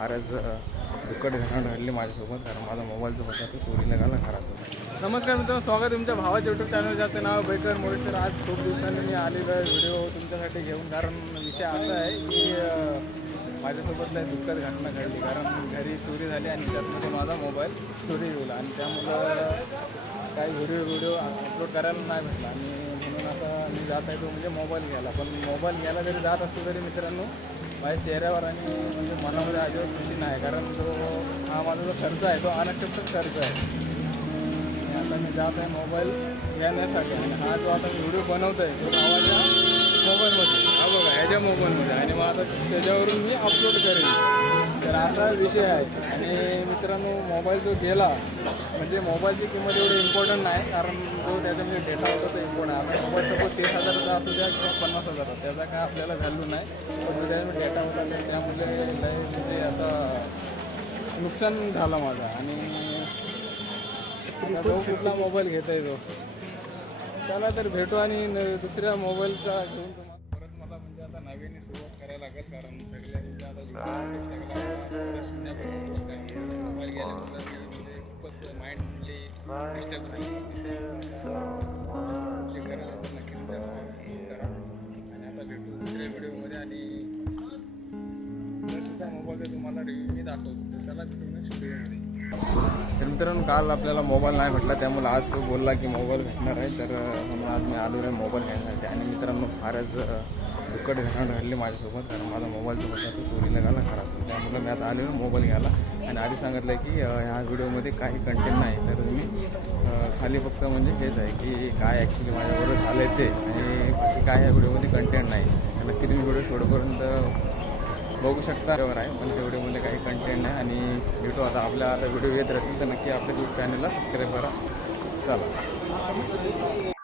फारच अ, दुःखद घटना घडली माझ्यासोबत. कारण माझा मोबाईलचा होता तो चोरीला गेला घरातून नमस्कार मित्रांनो स्वागत तुमच्या भावाच्या यूट्यूब चॅनल ज्याचं नाव बेकर मोरेश्वर. आज खूप दिवसांनी मी आलेलो आहे व्हिडिओ तुमच्यासाठी घेऊन. कारण विषय असा आहे की माझ्यासोबत काही दुःखद घटना घडली. कारण घरी चोरी झाली आणि त्यातमध्ये माझा मोबाईल चोरी गेला. आणि त्यामुळं काही व्हिडिओ व्हिडिओ अपलोड करायला नाही भेटला. आणि म्हणून आता मी जात आहे तो म्हणजे मोबाईल घ्यायला. पण मोबाईल घ्यायला जरी जात असतो तरी मित्रांनो माझ्या चेहऱ्यावर आणि म्हणजे मनामध्ये अजिबात खुशी नाही कारण जो हा माझा जो खर्च आहे तो अनपेक्षित खर्च आहे. आणि आता मी जात आहे मोबाईल घेण्यासाठी आणि हा जो आता व्हिडिओ बनवतो आहे तो भावाच्या मोबाईलमध्ये. हा बघा ह्याच्या मोबाईलमध्ये. आणि मग आता त्याच्यावरून मी अपलोड करेन. तर असा विषय आहे. आणि मित्रांनो मोबाईल जो गेला म्हणजे मोबाईलची किंमत एवढी इम्पॉर्टंट नाही कारण जो त्याच्यामध्ये म्हणजे डेटा होता तो इम्पॉर्टंट आहे. मोबाईल सपोज तीस हजाराचा असू द्या किंवा पन्नास हजाराचा त्याचा काय आपल्याला व्हॅल्यू नाही. पण जो त्याच्यामध्ये डेटा होता तर त्यामुळे लय म्हणजे असं नुकसान झालं माझं. आणि जो तो कुठला मोबाईल घेता येतो चला तर भेटू आणि न- दुसऱ्या मोबाईलचा घेऊन तुम्हाला परत मला म्हणजे आता नव्याने सुरुवात करायला लागेल कारण सगळ्या म्हणजे आता सगळ्या माइंडली डिस्टर्ब करायला तर नक्की करा. आणि आता भेटू दुसऱ्या व्हिडिओमध्ये आणि मोबाईलचा तुम्हाला रिव्ह्यू मी दाखवतो तर मित्रांनो काल आपल्याला मोबाईल नाही भेटला त्यामुळे आज तो बोलला की मोबाईल भेटणार आहे. तर म्हणून आज मी आलो आहे मोबाईल घेण्यासाठी. आणि मित्रांनो फारच दुःखट दुःखद घटना घडली माझ्यासोबत. कारण माझा मोबाईल जो होता तो चोरीला गेला घरातून. त्यामुळे मी आता आलेलो मोबाईल घ्यायला. आणि आधी सांगितलं की ह्या व्हिडिओमध्ये काही कंटेंट नाही. तर तुम्ही खाली फक्त म्हणजे हेच आहे की काय ॲक्च्युली माझ्याबरोबर झालं आहे ते आणि बाकी काय ह्या व्हिडिओमध्ये कंटेंट नाही. नक्की तुम्ही व्हिडिओ शेवटपर्यंत बघू शकता. बरोबर आहे पण त्या व्हिडिओमध्ये काही कंटेंट नाही आणि भेटू आता. आपल्या आता व्हिडिओ येत राहतील तर नक्की आपल्या यूट्यूब चॅनलला सबस्क्राईब करा. चला.